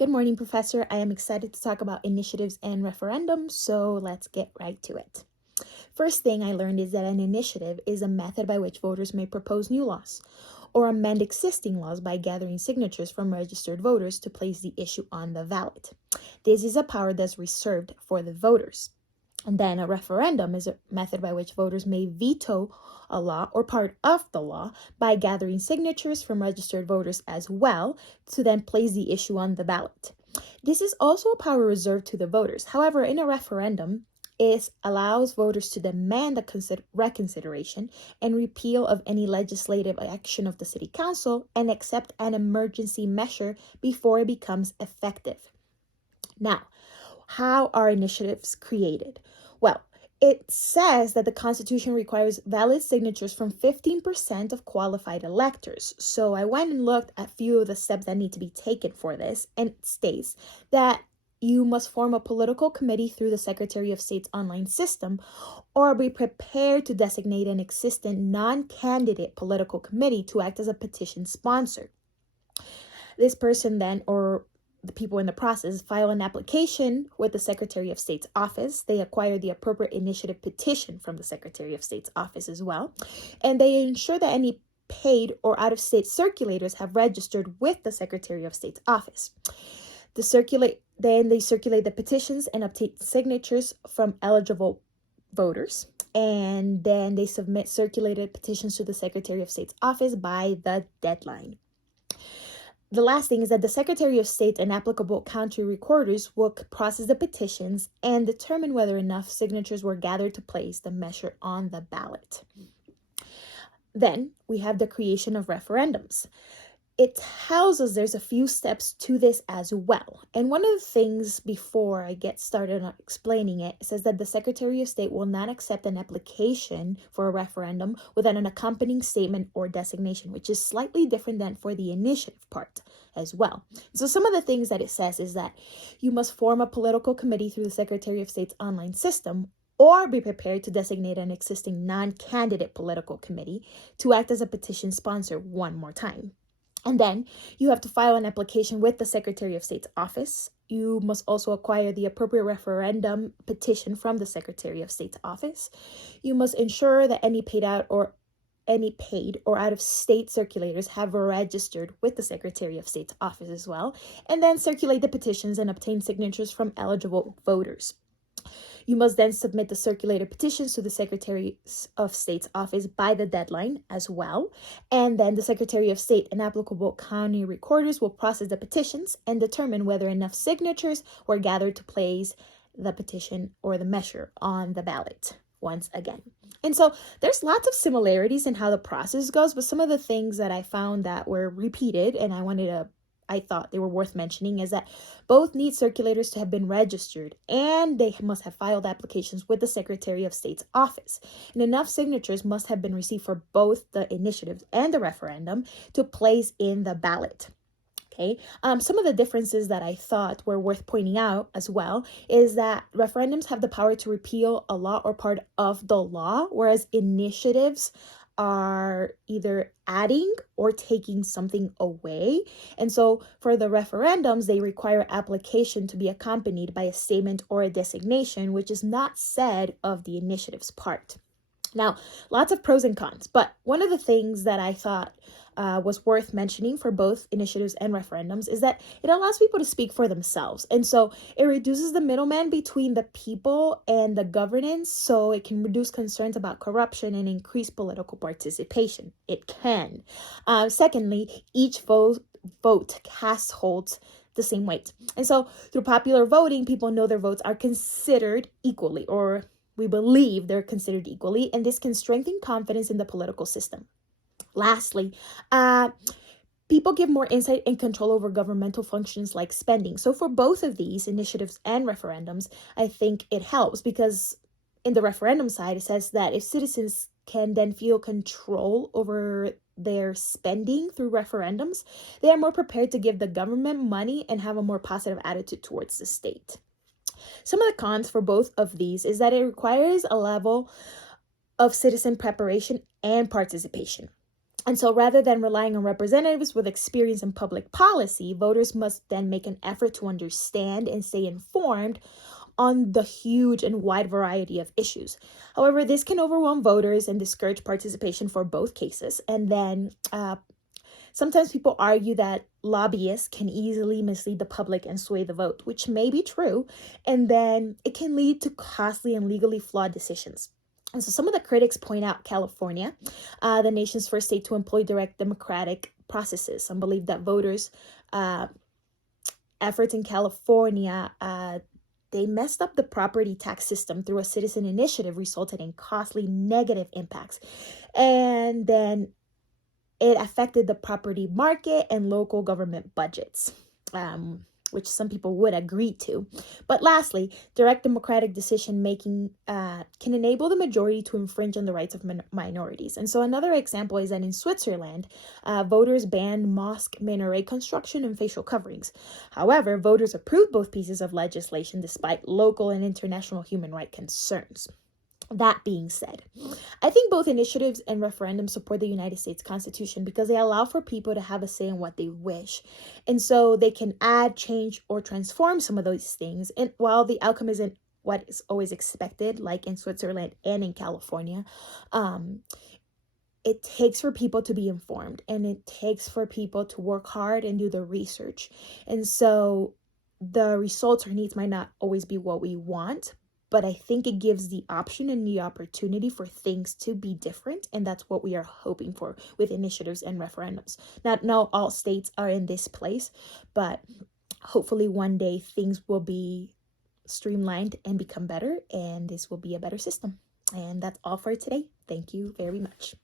Good morning, Professor. I am excited to talk about initiatives and referendums, so let's get right to it. First thing I learned is that an initiative is a method by which voters may propose new laws or amend existing laws by gathering signatures from registered voters to place the issue on the ballot. This is a power that's reserved for the voters. And then a referendum is a method by which voters may veto a law or part of the law by gathering signatures from registered voters as well to then place the issue on the ballot. This is also a power reserved to the voters. However, in a referendum, it allows voters to demand a reconsideration and repeal of any legislative action of the city council and accept an emergency measure before it becomes effective. Now, how are initiatives created? Well, it says that the Constitution requires valid signatures from 15% of qualified electors. So I went and looked at a few of the steps that need to be taken for this, and it states that you must form a political committee through the Secretary of State's online system or be prepared to designate an existing non-candidate political committee to act as a petition sponsor. This person then, or the people in the process, file an application with the Secretary of State's office. They acquire the appropriate initiative petition from the Secretary of State's office as well. And they ensure that any paid or out-of-state circulators have registered with the Secretary of State's office. They circulate the petitions and obtain signatures from eligible voters. And then they submit circulated petitions to the Secretary of State's office by the deadline. The last thing is that the Secretary of State and applicable county recorders will process the petitions and determine whether enough signatures were gathered to place the measure on the ballot. Then we have the creation of referendums. It tells us there's a few steps to this as well. And one of the things before I get started on explaining it says that the Secretary of State will not accept an application for a referendum without an accompanying statement or designation, which is slightly different than for the initiative part as well. So some of the things that it says is that you must form a political committee through the Secretary of State's online system or be prepared to designate an existing non-candidate political committee to act as a petition sponsor one more time. And then you have to file an application with the Secretary of State's office. You must also acquire the appropriate referendum petition from the Secretary of State's office. You must ensure that any paid or out-of-state circulators have registered with the Secretary of State's office as well, and then circulate the petitions and obtain signatures from eligible voters. You must then submit the circulated petitions to the Secretary of State's office by the deadline as well. And then the Secretary of State and applicable county recorders will process the petitions and determine whether enough signatures were gathered to place the petition or the measure on the ballot once again. And so there's lots of similarities in how the process goes, but some of the things that I found that were repeated and I thought they were worth mentioning is that both need circulators to have been registered and they must have filed applications with the Secretary of State's office. And enough signatures must have been received for both the initiative and the referendum to place in the ballot. Okay. Some of the differences that I thought were worth pointing out as well is that referendums have the power to repeal a law or part of the law, whereas initiatives are either adding or taking something away. And so for the referendums, they require application to be accompanied by a statement or a designation, which is not said of the initiatives part. Now, lots of pros and cons, but one of the things that I thought was worth mentioning for both initiatives and referendums is that it allows people to speak for themselves. And so it reduces the middleman between the people and the governance, so it can reduce concerns about corruption and increase political participation. It can. Secondly, each vote cast holds the same weight. And so through popular voting, people know their votes are considered equally, or we believe they're considered equally, and this can strengthen confidence in the political system. Lastly, people give more insight and control over governmental functions like spending. So for both of these initiatives and referendums, I think it helps because in the referendum side, it says that if citizens can then feel control over their spending through referendums, they are more prepared to give the government money and have a more positive attitude towards the state. Some of the cons for both of these is that it requires a level of citizen preparation and participation. And so rather than relying on representatives with experience in public policy, voters must then make an effort to understand and stay informed on the huge and wide variety of issues. However, this can overwhelm voters and discourage participation for both cases. And then sometimes people argue that lobbyists can easily mislead the public and sway the vote, which may be true. And then it can lead to costly and legally flawed decisions. And so some of the critics point out California, the nation's first state to employ direct democratic processes. Some believe that voters' efforts in California, they messed up the property tax system through a citizen initiative, resulted in costly negative impacts. And then it affected the property market and local government budgets, which some people would agree to. But lastly, direct democratic decision making can enable the majority to infringe on the rights of minorities. And so another example is that in Switzerland, voters banned mosque minaret construction and facial coverings. However, voters approved both pieces of legislation despite local and international human rights concerns. That being said, I think both initiatives and referendums support the United States Constitution because they allow for people to have a say in what they wish. And so they can add, change, or transform some of those things. And while the outcome isn't what is always expected, like in Switzerland and in California, it takes for people to be informed, and it takes for people to work hard and do the research. And so the results or needs might not always be what we want, but I think it gives the option and the opportunity for things to be different. And that's what we are hoping for with initiatives and referendums. Not all states are in this place, but hopefully one day things will be streamlined and become better, and this will be a better system. And that's all for today. Thank you very much.